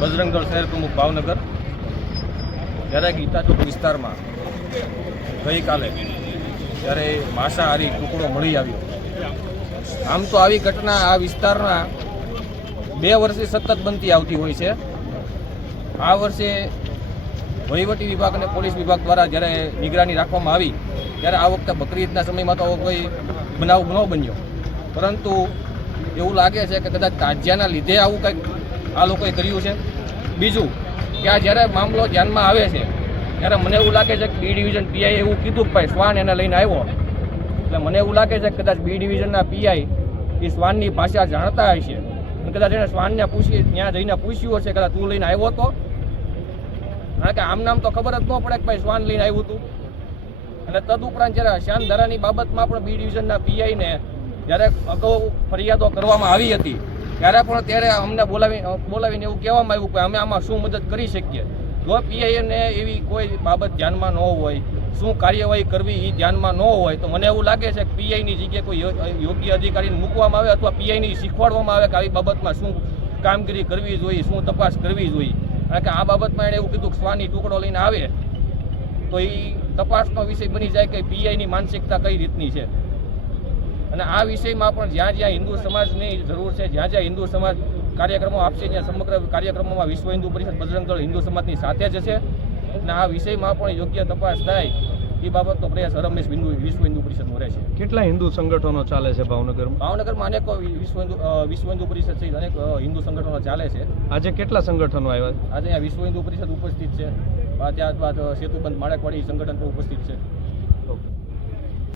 બજરંગ દળ શહેર પ્રમુખ ભાવનગર. જ્યારે ગીતા ચોક વિસ્તારમાં ગઈકાલે જ્યારે માંસાહારી ટુકડો મળી આવ્યો. આમ તો આવી ઘટના આ વિસ્તારના 2 વર્ષથી સતત બનતી આવતી હોય છે. આ વર્ષે વહીવટી વિભાગ અને પોલીસ વિભાગ દ્વારા જ્યારે નિગરાની રાખવામાં આવી ત્યારે આ વખતે બકરી ઈદના સમયમાં તો કોઈ બનાવ ન બન્યો, પરંતુ એવું લાગે છે કે કદાચ તાજિયાના લીધે આવું કંઈક આ લોકોએ કર્યું છે. બીજું કે આ જ્યારે મામલો ધ્યાનમાં આવે છે ત્યારે મને એવું લાગે છે કે બી ડિવિઝન પીઆઈ એવું કીધું કે ભાઈ શ્વાન એને લઈને આવ્યો, એટલે મને એવું લાગે છે કે કદાચ બી ડિવિઝનના પીઆઈ એ શ્વાનની ભાષા જાણતા હશે અને કદાચ એને શ્વાનને પૂછી ત્યાં જઈને પૂછ્યું હશે કદાચ તું લઈને આવ્યો હતો, કારણ કે આમ નામ તો ખબર જ ન પડે કે ભાઈ શ્વાન લઈને આવ્યું હતું. અને તદુપરાંત જ્યારે શાનધારાની બાબતમાં પણ બી ડિવિઝનના પીઆઈને જ્યારે અગાઉ ફરિયાદો કરવામાં આવી હતી ત્યારે અમને બોલાવીને એવું કહેવામાં આવ્યું કે અમે આમાં શું મદદ કરી શકીએ. જો પીઆઈને એવી કોઈ બાબત ધ્યાનમાં ન હોય, શું કાર્યવાહી કરવી એ ધ્યાનમાં ન હોય, તો મને એવું લાગે છે કે પીઆઈની જગ્યાએ કોઈ યોગ્ય અધિકારીને મૂકવામાં આવે અથવા પીઆઈને શીખવાડવામાં આવે કે આવી બાબતમાં શું કામગીરી કરવી જોઈએ, શું તપાસ કરવી જોઈએ. કારણ કે આ બાબતમાં એણે એવું કીધું કે શ્વાનની ટુકડો લઈને આવે તો એ તપાસનો વિષય બની જાય કે પીઆઈની માનસિકતા કઈ રીતની છે. અને આ વિષયમાં પણ જ્યાં જ્યાં હિન્દુ સમાજની જરૂર છે, જ્યાં જ્યાં હિન્દુ સમાજ કાર્યક્રમો આપશે ત્યાં સમગ્ર કાર્યક્રમોમાં વિશ્વ હિન્દુ પરિષદ બજરંગ દળ હિન્દુ સમાજની સાથે જ છે. અને આ વિષયમાં પણ યોગ્ય તપાસ થાય એ બાબતનો પ્રયાસ હરમેશ વિશ્વ હિન્દુ પરિષદનો રહેશે. કેટલા હિન્દુ સંગઠનો ચાલે છે ભાવનગરમાં? ભાવનગરમાં અનેક વિશ્વ હિન્દુ પરિષદ સહિત અનેક હિન્દુ સંગઠનો ચાલે છે. આજે કેટલા સંગઠનો આવ્યા? આજે અહીંયા વિશ્વ હિન્દુ પરિષદ ઉપસ્થિત છે, ત્યારબાદ સેતુબંધ માળેકવાડી સંગઠન પણ ઉપસ્થિત છે.